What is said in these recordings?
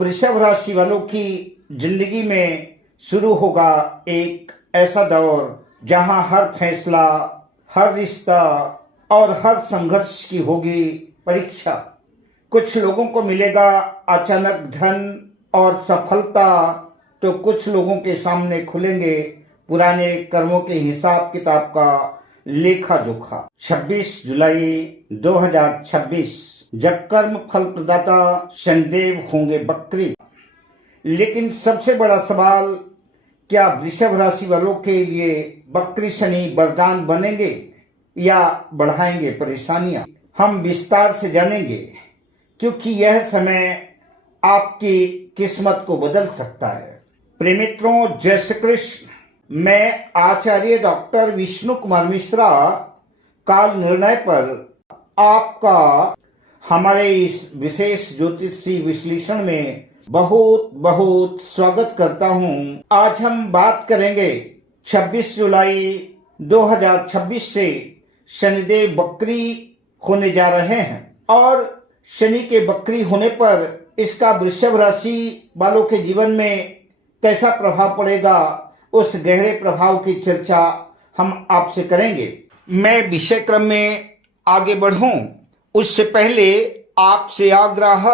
वृषभ राशि वालों की जिंदगी में शुरू होगा एक ऐसा दौर जहां हर फैसला, हर रिश्ता और हर संघर्ष की होगी परीक्षा। कुछ लोगों को मिलेगा अचानक धन और सफलता, तो कुछ लोगों के सामने खुलेंगे पुराने कर्मों के हिसाब किताब का लेखा जोखा। 26 जुलाई 2026 जब कर्म फल प्रदाता शनिदेव होंगे बकरी। लेकिन सबसे बड़ा सवाल, क्या वृषभ राशि वालों के लिए बकरी शनि वरदान बनेंगे या बढ़ाएंगे परेशानियां? हम विस्तार से जानेंगे, क्योंकि यह समय आपकी किस्मत को बदल सकता है। प्रिय मित्रों, जय श्री कृष्ण। मैं आचार्य डॉक्टर विष्णु कुमार मिश्रा काल निर्णय पर आपका हमारे इस विशेष ज्योतिषी विश्लेषण में बहुत बहुत स्वागत करता हूं। आज हम बात करेंगे 26 जुलाई 2026 से शनिदेव बकरी होने जा रहे हैं और शनि के बकरी होने पर इसका वृषभ राशि वालों के जीवन में कैसा प्रभाव पड़ेगा, उस गहरे प्रभाव की चर्चा हम आपसे करेंगे। मैं विषय क्रम में आगे बढ़ूं उससे पहले आपसे आग्रह,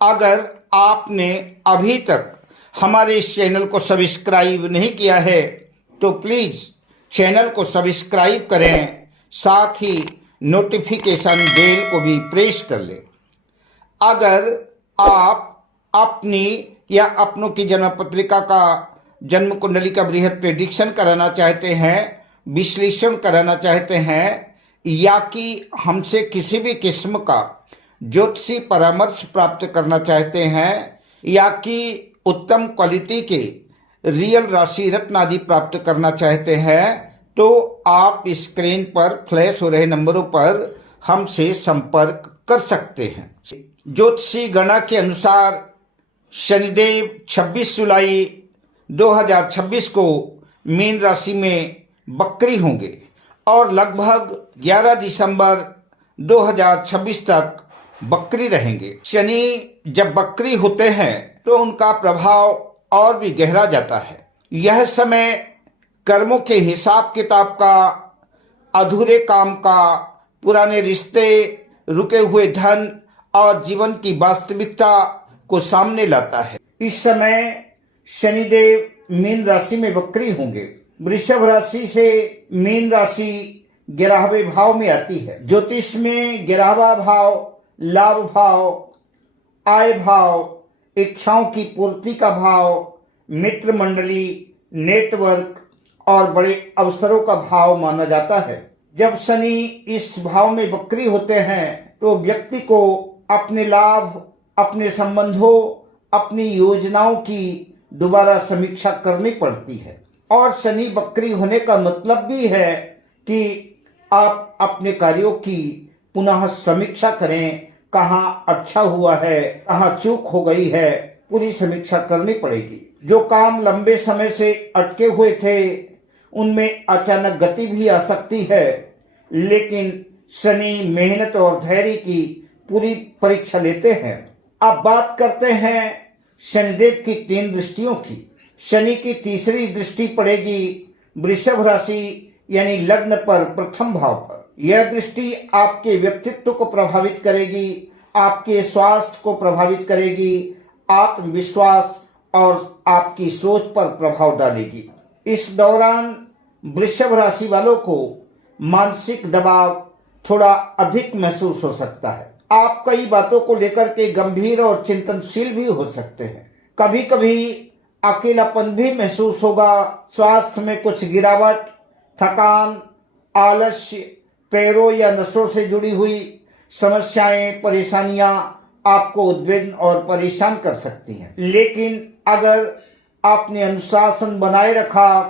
अगर आपने अभी तक हमारे इस चैनल को सब्सक्राइब नहीं किया है तो प्लीज चैनल को सब्सक्राइब करें, साथ ही नोटिफिकेशन बेल को भी प्रेस कर लें। अगर आप अपनी या अपनों की जन्म पत्रिका का जन्म कुंडली का बृहद प्रेडिक्शन कराना चाहते हैं, विश्लेषण कराना चाहते हैं, या कि हमसे किसी भी किस्म का ज्योतिषी परामर्श प्राप्त करना चाहते हैं, या कि उत्तम क्वालिटी के रियल राशि रत्न आदि प्राप्त करना चाहते हैं, तो आप स्क्रीन पर फ्लैश हो रहे नंबरों पर हमसे संपर्क कर सकते हैं। ज्योतिषी गणना के अनुसार शनिदेव 26 जुलाई 2026 को मीन राशि में बकरी होंगे और लगभग 11 दिसंबर 2026 तक बकरी रहेंगे। शनि जब बकरी होते हैं तो उनका प्रभाव और भी गहरा जाता है। यह समय कर्मों के हिसाब किताब का, अधूरे काम का, पुराने रिश्ते, रुके हुए धन और जीवन की वास्तविकता को सामने लाता है। इस समय शनिदेव मीन राशि में बकरी होंगे। वृषभ राशि से मीन राशि 11वें भाव में आती है। ज्योतिष में 11वां भाव लाभ भाव, आय भाव, इच्छाओं की पूर्ति का भाव, मित्र मंडली, नेटवर्क और बड़े अवसरों का भाव माना जाता है। जब शनि इस भाव में बकरी होते हैं तो व्यक्ति को अपने लाभ, अपने संबंधों, अपनी योजनाओं की दोबारा समीक्षा करनी पड़ती है। और शनि बकरी होने का मतलब भी है कि आप अपने कार्यों की पुनः समीक्षा करें, कहाँ अच्छा हुआ है, कहाँ चूक हो गई है, पूरी समीक्षा करनी पड़ेगी। जो काम लंबे समय से अटके हुए थे उनमें अचानक गति भी आ सकती है, लेकिन शनि मेहनत और धैर्य की पूरी परीक्षा लेते हैं। अब बात करते हैं शनिदेव की 3 दृष्टियों की। शनि की तीसरी दृष्टि पड़ेगी वृषभ राशि यानी लग्न पर प्रथम भाव पर। यह दृष्टि आपके व्यक्तित्व को प्रभावित करेगी, आपके स्वास्थ्य को प्रभावित करेगी, आत्मविश्वास और आपकी सोच पर प्रभाव डालेगी। इस दौरान वृषभ राशि वालों को मानसिक दबाव थोड़ा अधिक महसूस हो सकता है। आप कई बातों को लेकर के गंभीर और चिंतनशील भी हो सकते हैं। कभी कभी अकेलापन भी महसूस होगा। स्वास्थ्य में कुछ गिरावट, थकान, आलस्य, पैरों या नसों से जुड़ी हुई समस्याएं, परेशानियां आपको उद्विग्न और परेशान कर सकती हैं। लेकिन अगर आपने अनुशासन बनाए रखा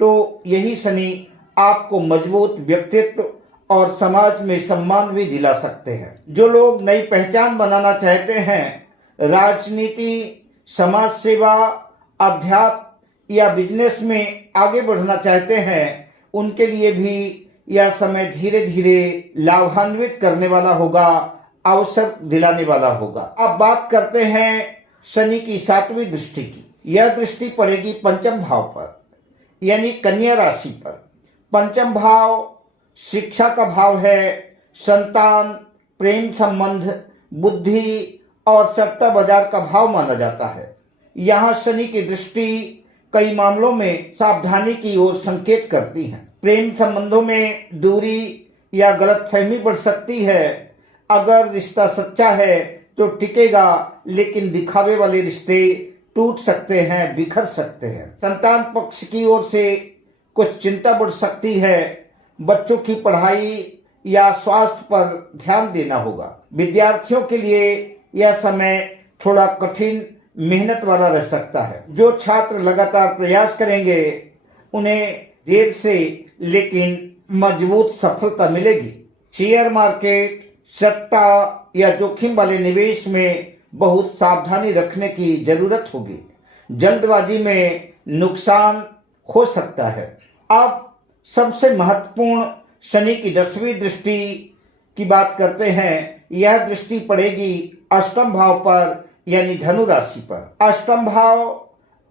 तो यही शनि आपको मजबूत व्यक्तित्व और समाज में सम्मान भी दिला सकते हैं। जो लोग नई पहचान बनाना चाहते हैं, राजनीति, समाज सेवा, अध्यात्म या बिजनेस में आगे बढ़ना चाहते हैं, उनके लिए भी यह समय धीरे धीरे लाभान्वित करने वाला होगा, अवसर दिलाने वाला होगा। अब बात करते हैं शनि की 7वीं दृष्टि की। यह दृष्टि पड़ेगी पंचम भाव पर यानी कन्या राशि पर। पंचम भाव शिक्षा का भाव है, संतान, प्रेम संबंध, बुद्धि और सट्टा बाजार का भाव माना जाता है। यहाँ शनि की दृष्टि कई मामलों में सावधानी की ओर संकेत करती है। प्रेम संबंधों में दूरी या गलतफहमी बढ़ सकती है। अगर रिश्ता सच्चा है तो टिकेगा, लेकिन दिखावे वाले रिश्ते टूट सकते हैं, बिखर सकते हैं। संतान पक्ष की ओर से कुछ चिंता बढ़ सकती है। बच्चों की पढ़ाई या स्वास्थ्य पर ध्यान देना होगा। विद्यार्थियों के लिए यह समय थोड़ा कठिन मेहनत वाला रह सकता है। जो छात्र लगातार प्रयास करेंगे उन्हें देर से लेकिन मजबूत सफलता मिलेगी। शेयर मार्केट, सट्टा या जोखिम वाले निवेश में बहुत सावधानी रखने की जरूरत होगी। जल्दबाजी में नुकसान हो सकता है। अब सबसे महत्वपूर्ण शनि की 10वीं दृष्टि की बात करते हैं। यह दृष्टि पड़ेगी अष्टम भाव पर यानी धनु राशि पर। अष्टम भाव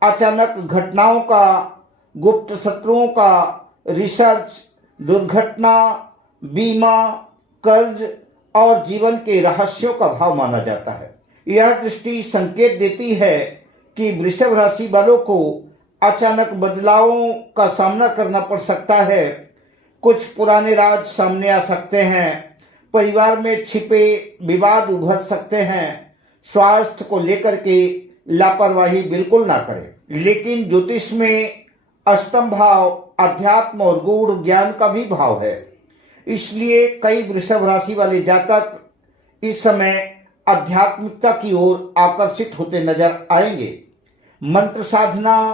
अचानक घटनाओं का, गुप्त शत्रुओं का, रिसर्च, दुर्घटना, बीमा, कर्ज और जीवन के रहस्यों का भाव माना जाता है। यह दृष्टि संकेत देती है कि वृषभ राशि वालों को अचानक बदलावों का सामना करना पड़ सकता है। कुछ पुराने राज सामने आ सकते हैं। परिवार में छिपे विवाद उभर सकते हैं। स्वास्थ्य को लेकर के लापरवाही बिल्कुल ना करें। लेकिन ज्योतिष में अष्टम भाव अध्यात्म और गूढ़ ज्ञान का भी भाव है। इसलिए कई वृषभ राशि वाले जातक इस समय आध्यात्मिकता की ओर आकर्षित होते नजर आएंगे। मंत्र साधना,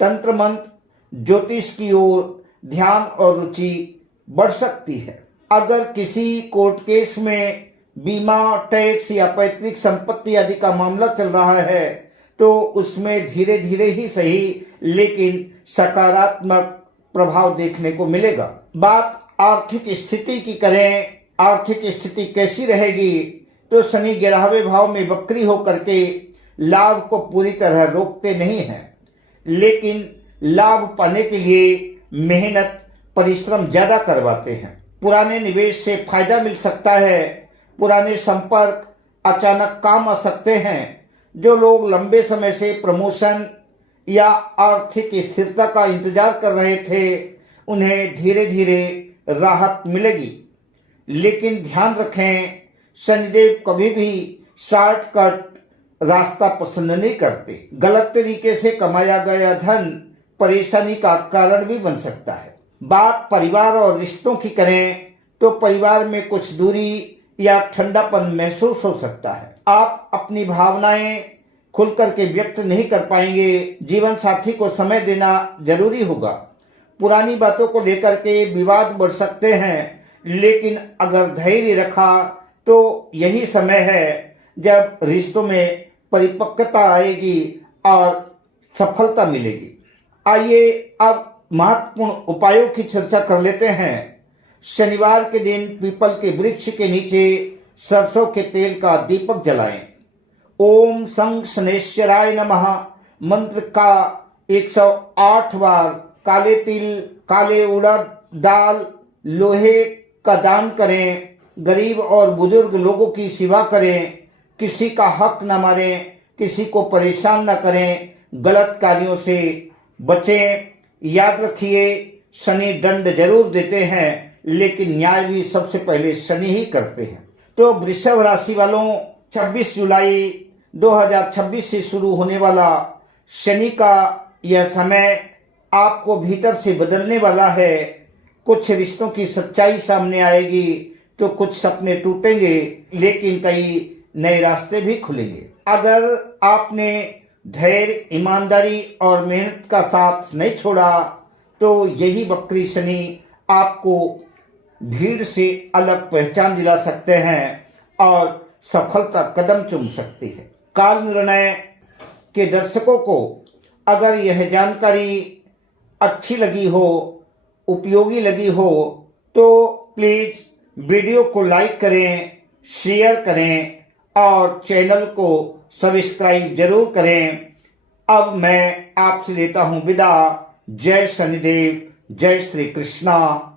तंत्र मंत्र, ज्योतिष की ओर ध्यान और रुचि बढ़ सकती है। अगर किसी कोर्ट केस में बीमा, टैक्स या पैतृक संपत्ति आदि का मामला चल रहा है तो उसमें धीरे धीरे ही सही लेकिन सकारात्मक प्रभाव देखने को मिलेगा। बात आर्थिक स्थिति की करें, आर्थिक स्थिति कैसी रहेगी तो शनि 11वें भाव में वक्री होकर के लाभ को पूरी तरह रोकते नहीं हैं, लेकिन लाभ पाने के लिए मेहनत, परिश्रम ज्यादा करवाते हैं। पुराने निवेश से फायदा मिल सकता है। पुराने संपर्क अचानक काम आ सकते हैं। जो लोग लंबे समय से प्रमोशन या आर्थिक स्थिरता का इंतजार कर रहे थे उन्हें धीरे धीरे राहत मिलेगी। लेकिन ध्यान रखें, शनिदेव कभी भी शॉर्टकट रास्ता पसंद नहीं करते। गलत तरीके से कमाया गया धन परेशानी का कारण भी बन सकता है। बात परिवार और रिश्तों की करें तो परिवार में कुछ दूरी या ठंडापन महसूस हो सकता है। आप अपनी भावनाएं खुल करके व्यक्त नहीं कर पाएंगे। जीवन साथी को समय देना जरूरी होगा। पुरानी बातों को लेकर के विवाद बढ़ सकते हैं, लेकिन अगर धैर्य रखा तो यही समय है जब रिश्तों में परिपक्वता आएगी और सफलता मिलेगी। आइए अब महत्वपूर्ण उपायों की चर्चा कर लेते हैं। शनिवार के दिन पीपल के वृक्ष के नीचे सरसों के तेल का दीपक जलाएं। ओम संग शनेश्वराय नमः मंत्र का 108 बार काले तिल, काले उड़द दाल, लोहे का दान करें। गरीब और बुजुर्ग लोगों की सेवा करें। किसी का हक न मारें, किसी को परेशान न करें। गलत कार्यों से बचें। याद रखिए, शनि दंड जरूर देते हैं लेकिन न्याय भी सबसे पहले शनि ही करते हैं। तो वृषभ राशि वालों, 26 जुलाई 2026 से शुरू होने वाला शनि का यह समय आपको भीतर से बदलने वाला है। कुछ रिश्तों की सच्चाई सामने आएगी तो कुछ सपने टूटेंगे, लेकिन कई नए रास्ते भी खुलेंगे। अगर आपने धैर्य, ईमानदारी और मेहनत का साथ नहीं छोड़ा तो यही वक्री शनि आपको भीड़ से अलग पहचान दिला सकते हैं और सफलता कदम चूम सकती है। काल निर्णय के दर्शकों को अगर यह जानकारी अच्छी लगी हो, उपयोगी लगी हो तो प्लीज वीडियो को लाइक करें, शेयर करें और चैनल को सब्सक्राइब जरूर करें। अब मैं आपसे लेता हूं विदा। जय शनिदेव, जय श्री कृष्णा।